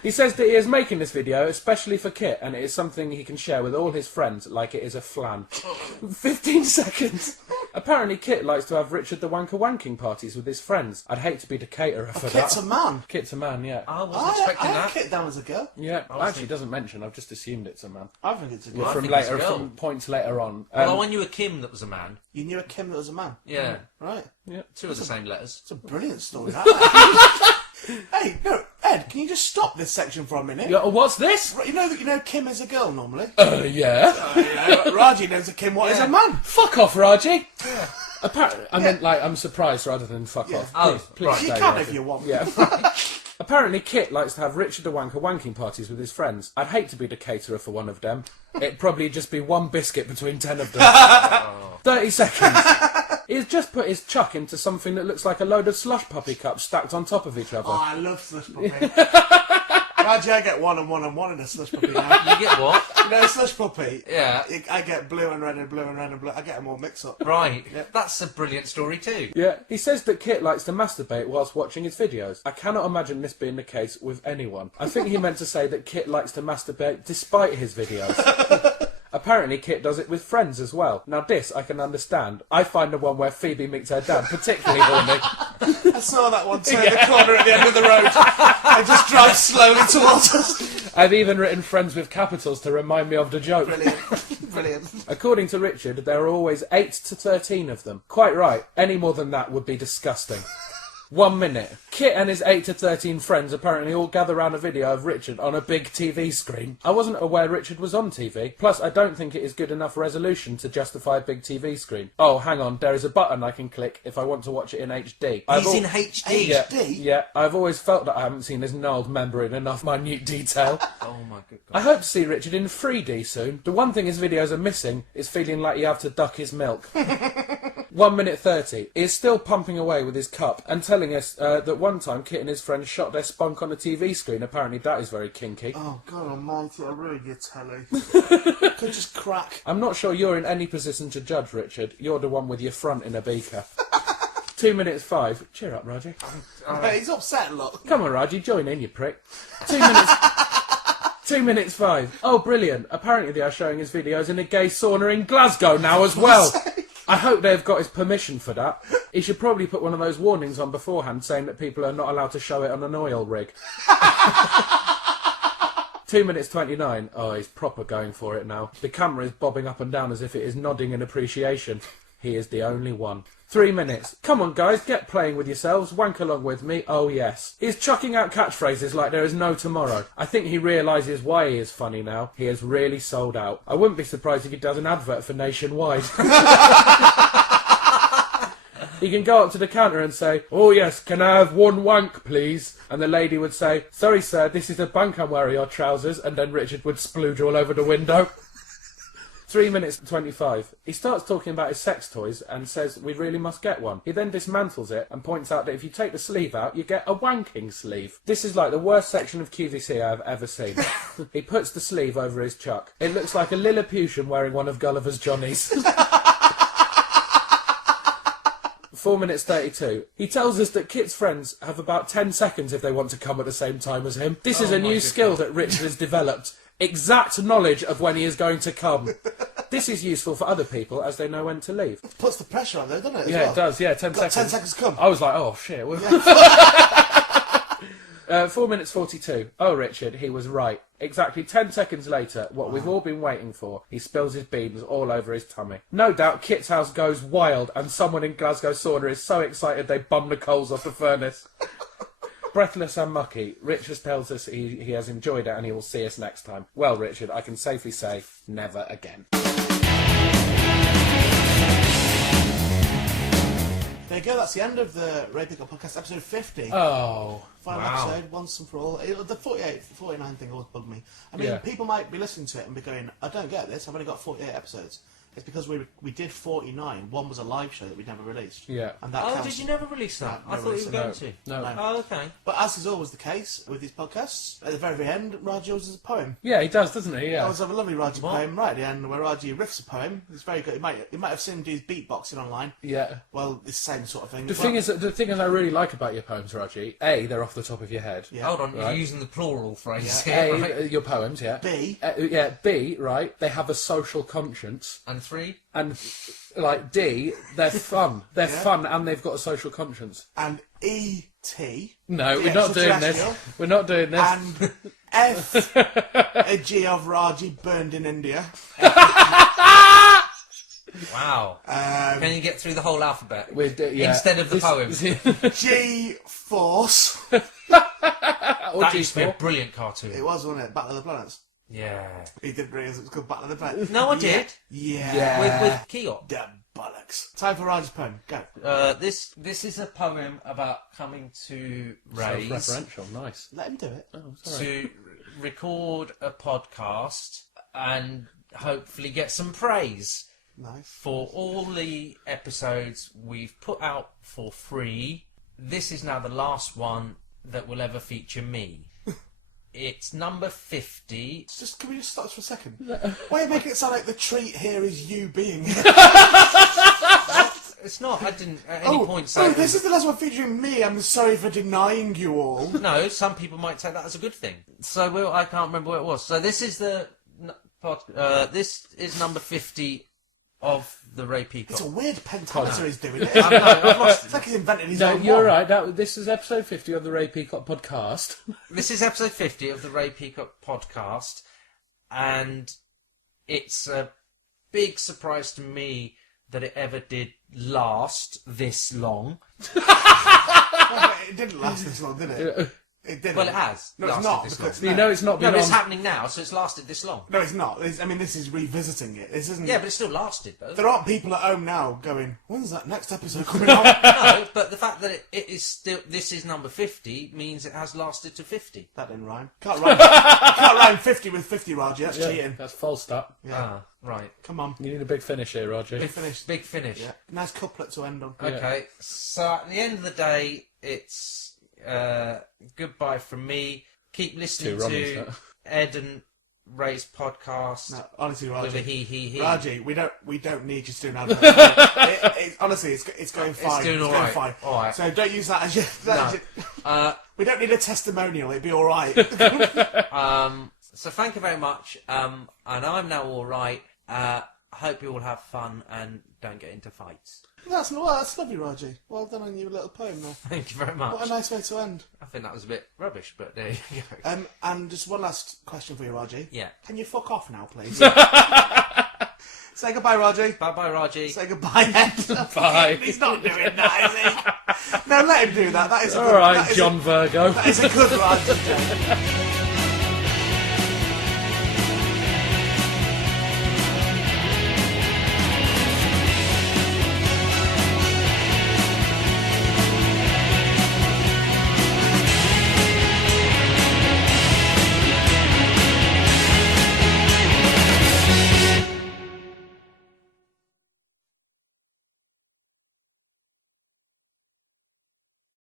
He says that he is making this video especially for Kit, and it is something he can share with all his friends like it is a flan. 15 seconds. Apparently Kit likes to have Richard the Wanker wanking parties with his friends. I'd hate to be the caterer for that. Kit's a man. Kit's a man, yeah. I wasn't expecting I that. Kit down as a girl. Yeah, actually it doesn't mention, I've just assumed it's a man. I think it's a girl. I From think it's a later, girl. from points later on. Well, I knew a Kim that was a man. You knew a Kim that was a man. Yeah. Right. Two of the same letters. It's a brilliant story, that. Hey, no, Ed, can you just stop this section for a minute? Yeah, what's this? You know Kim is a girl normally. Yeah. Raji knows a Kim what is a man. Fuck off, Raji. Apparently, I meant like I'm surprised rather than fuck off. Oh, Please right. You stay, can Raji. if you want. Yeah. Apparently, Kit likes to have Richard the Wanker wanking parties with his friends. I'd hate to be the caterer for one of them. It'd probably just be one biscuit between 10 of them. 30 seconds. He's just put his chuck into something that looks like a load of slush puppy cups stacked on top of each other. Oh, I love slush puppy. Raji, I get one and one and one in a slush puppy now. You get what? You know, slush puppy. Yeah. I get blue and red and blue and red and blue. I get them all mixed up. Right. That's a brilliant story too. Yeah, he says that Kit likes to masturbate whilst watching his videos. I cannot imagine this being the case with anyone. I think he meant to say that Kit likes to masturbate despite his videos. Apparently Kit does it with friends as well. Now this I can understand. I find the one where Phoebe meets her dad particularly horny. I saw that one turn the corner at the end of the road and just drive slowly towards us. I've even written friends with capitals to remind me of the joke. Brilliant. Brilliant. According to Richard, there are always 8 to 13 of them. Quite right. Any more than that would be disgusting. 1 minute. Kit and his 8 to 13 friends apparently all gather around a video of Richard on a big TV screen. I wasn't aware Richard was on TV. Plus, I don't think it is good enough resolution to justify a big TV screen. Oh, hang on. There is a button I can click if I want to watch it in HD. He's in HD. Yeah, HD? yeah, I've always felt that I haven't seen this gnarled member in enough minute detail. Oh my good God. I hope to see Richard in 3D soon. The one thing his videos are missing is feeling like you have to duck his milk. 1 minute 30. He is still pumping away with his cup and telling us that one time Kit and his friends shot their spunk on a TV screen. Apparently that is very kinky. Oh, God almighty, I ruined your telly. Could just crack. I'm not sure you're in any position to judge, Richard. You're the one with your front in a beaker. 2 minutes 5. Cheer up, Raji. Hey, he's upset, look. Come on, Raji, join in, you prick. 2 minutes... 2 minutes 5. Oh, brilliant. Apparently they are showing his videos in a gay sauna in Glasgow now as well. I hope they've got his permission for that. He should probably put one of those warnings on beforehand saying that people are not allowed to show it on an oil rig. 2 minutes 29. Oh, he's proper going for it now. The camera is bobbing up and down as if it is nodding in appreciation. He is the only one. 3 minutes. Come on, guys, get playing with yourselves. Wank along with me. Oh, yes. He's chucking out catchphrases like there is no tomorrow. I think he realises why he is funny now. He has really sold out. I wouldn't be surprised if he does an advert for Nationwide. He can go up to the counter and say, "Oh, yes, can I have one wank, please?" And the lady would say, "Sorry, sir, this is a bank I'm wearing your trousers." And then Richard would splooge all over the window. 3 minutes 25. He starts talking about his sex toys and says we really must get one. He then dismantles it and points out that if you take the sleeve out, you get a wanking sleeve. This is like the worst section of QVC I've ever seen. He puts the sleeve over his chuck. It looks like a Lilliputian wearing one of Gulliver's Johnnies. 4 minutes 32. He tells us that Kit's friends have about 10 seconds if they want to come at the same time as him. This is a new skill that Richard has developed. Exact knowledge of when he is going to come. This is useful for other people as they know when to leave. It puts the pressure on there, doesn't it? As Yeah, well? it does. Yeah, 10 Got seconds. 10 seconds to come. I was like, oh, shit. 4 minutes 42. Oh, Richard, he was right. Exactly 10 seconds later, what we've all been waiting for, he spills his beans all over his tummy. No doubt Kit's house goes wild and someone in Glasgow sauna is so excited they bum the coals off the furnace. Breathless and mucky, Richard tells us he has enjoyed it and he will see us next time. Well, Richard, I can safely say, never again. There you go, that's the end of the Ray Peacock podcast, episode 50. Oh. Final episode, once and for all. The 49 thing always bugged me. I mean, Yeah. people might be listening to it and be going, I don't get this, I've only got 48 episodes. It's because we did 49. One was a live show that we never released. Yeah. And that Oh, counts. did you never release that? No, I never thought you were released going it. to. No. Oh, okay. But as is always the case with these podcasts, at the very end, Rajeev uses a poem. Yeah, he does, doesn't he? I Yeah. always have a lovely Rajeev What? poem right at the end where Rajeev riffs a poem. It's very good. You might have seen him do his beatboxing online. Yeah. Well, it's the same sort of thing. The thing is I really like about your poems, Raji. A, they're off the top of your head. Yeah. Hold on, Right. you're using the plural phrase Yeah. here, A, right? your poems, yeah. B, Yeah, B, right, they have a social conscience. And 3? And, like, D, they're fun. They're Yeah. fun and they've got a social conscience. and E-T. No, the we're not doing this. extraterrestrial, We're not doing this. And F, a G of Raji burned in India. Wow. Can you get through the whole alphabet? Yeah. Instead of the poem? G, Force. That used to be a brilliant cartoon. It was, wasn't it? Battle of the Planets. Yeah. He didn't realise it was called Battle of the Planets. No, I did. Yeah. Yeah. With Keogh. The bollocks. Time for Raji's poem. Go. This is a poem about coming to Ray's Self-referential, nice. Let him do it. Oh, sorry. to record a podcast and hopefully get some praise Nice. for all the episodes we've put out for free. This is now the last one that will ever feature me. It's number 50. Can we just stop for a second? Why are you making it sound like the treat here is you being here? It's not. I didn't at any point say. Oh, this is the last one featuring me. I'm sorry for denying you all. No, some people might take that as a good thing. So I can't remember what it was. So this is this is number 50 of the Ray Peacock. It's a weird pentameter he's doing it. I've lost It's like he's invented his No, own you're one. right. This is episode 50 of the Ray Peacock podcast. This is episode 50 of the Ray Peacock podcast, and it's a big surprise to me that it ever did last this long. Well, it didn't last this long, did it? It didn't. Well, it has. No, it's lasted not. this Because, You know it's not No, been but it's on... happening now, so it's lasted this long. no, it's not. This is revisiting it. This isn't. Yeah, but it still lasted, though. There aren't people at home now going, when's that next episode coming out? No, but the fact that it is still... This is number 50 means it has lasted to 50. That didn't rhyme. Can't rhyme 50 with 50, Raji. That's Yeah, cheating. that's false start. Yeah. Ah, right. Come on. You need a big finish here, Roger. Big finish. Big finish. Yeah. Nice couplet to end on. Okay, so at the end of the day, it's goodbye from me. Keep listening Two Ronnies, to that. Ed and Ray's podcast No, honestly, with a Raji. he. Raji, we don't need you to do an advert. Honestly, it's going fine. doing all going right. fine. All right. So don't use that as your... we don't need a testimonial. It'd be all right. So thank you very much. And I'm now all right. I hope you all have fun and don't get into fights. That's lovely, Raji. Well done on your little poem there. Thank you very much. What a nice way to end. I think that was a bit rubbish, but there you go. And just one last question for you, Raji. Yeah. Can you fuck off now, please? Say goodbye, Raji. Bye-bye, Raji. Say goodbye, Ed. Bye. He's not doing that, is he? No, let him do that. That is a All good, right, that is John Virgo. That is a good Raji joke.